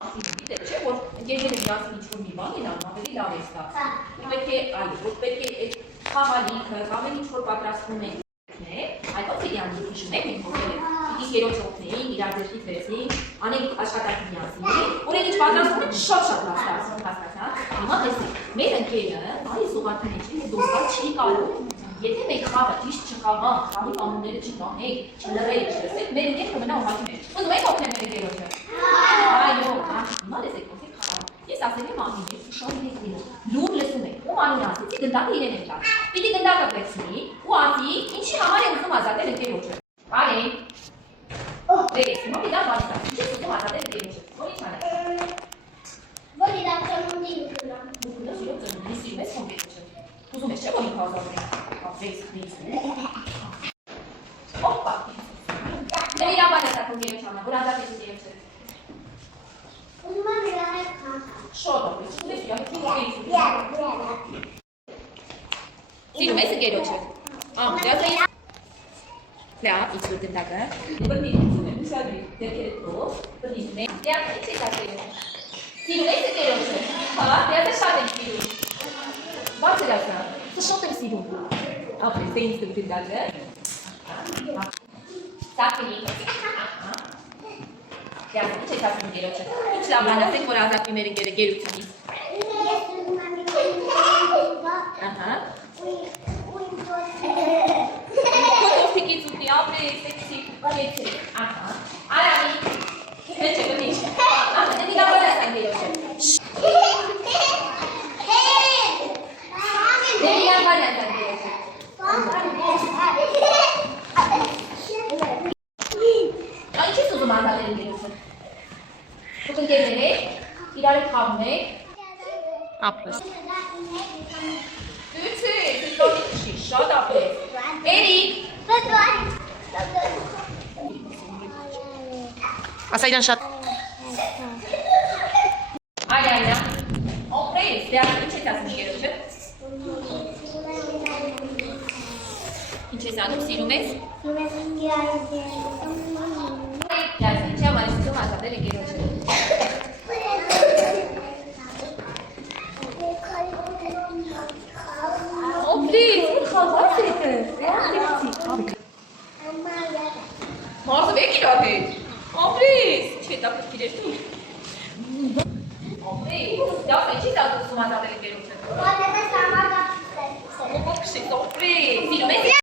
Չէ՞ որ ընկերները միասին ինչ-որ մի բան են անում, ավելի լավ է ստացվում։ Պետք է այո, որ պետք է այդ խաղալիքը, ամեն ինչ որ պատրաստվում են, այդ ոնց է յանի հիշում եք մենք խոսել ենք, իսկ երոց օգնեին, իրար ձերքից վերցնեին, անենք աշխատանք միասին, որ այն ինչ պատրաստվում են շատ լավ ստացվում, հասկացա՞ք։ Հիմա տեսեք, մեր ընկերը, այս ուղղակի չի, դոկալ չի կարող։ Եթե մենք խաղը ճիշտ չխաղանք, խաղի կանոնները չկանենք, չլրենք, չլսենք, մեր ընկերը կմնա ուղղակի մեր։ Ուզում եք օգնել մեր ընկերոջը։ Այո, հիմա տեսեք ոնց է խաղալը։ Ես ասել եմ ահին, ես ուշադրություն եք լինում։ Լուր լսում եք, ում անուն ասեցի, գնդակը իրեն եմ տալ։ Պիտի գնդակը վերցնի ու ասի, ինչի համար է ուզում ազատել ընկերոջը։ Բարի։ Դերես, հիմա մի լավ բան ասա, ինչի ուզում ազատել ընկերոջը։ Որ ինչ անել։ Որ իրար ծնունդի ուզում։ Դու գնաս իրոք ծնունդի սիրում ես ընկերոջը։ Ուզում ես չէ՞ որ ինքը ազատել։ Ապրես, դից։ Օպա։ Դե իրա բան ասա ընկերոջ համար, որ ազատել ընկերոջը։ Ուզում եմ իրար հետ խաղալ։ Շատ ապրես, ուզում ես իրար հետ Սիրում ես ընկերոջը։ Դե լավ, ինչ որ գնդակը։ Բռնի ուզում եմ, ուշադրի, դերքերը թող, բռնի։ Դե ինչ ես ասել։ Սիրում ես ընկերոջը։ Հա, դե շատ եմ սիրում։ Բաց էր ասա, շատ եմ սիրում։ Ապրես, դե ինչ որ գնդակը։ Սակրի։ Դե ինչ ես ասում ընկերոջը։ Ինչ լավ բան ասեք, որ ազատվի մեր ընկերը գերությունից։ Ահա։ Քոթոստիկից ուտի, ապրես, սեքսի, գեցի։ Ահա։ Արամի։ Հետ չգնի։ Ահա, դե մի լավ բան ասա ընկերոջը։ Դե մի լավ բան ասա ընկերոջը։ Ինչ ես ուզում ազատել ընկերոջը։ Դուք ընկերներ եք, իրար հետ խաղում եք։ Ապրես։ Դույցի, դիտոնի չի, շատ ապրես։ Էրիկ։ Ասա իրան շատ։ Այա, ապրես, դե ասա ինչ ես ասում ընկերոջը։ Ինչ ես անում, սիրում ես։ Դե ասա ինչ համար ես ուզում ազատել ընկերոջը։ Ապրես, ինչ խաղաց եք։ Մարզը վեք իրար հետ։ Ապրես, չէ, դա պետք էր դու։ Ապրես, դա ինչ ես ուզում ազատել ընկերոջը։ Ապրես, սիրում ես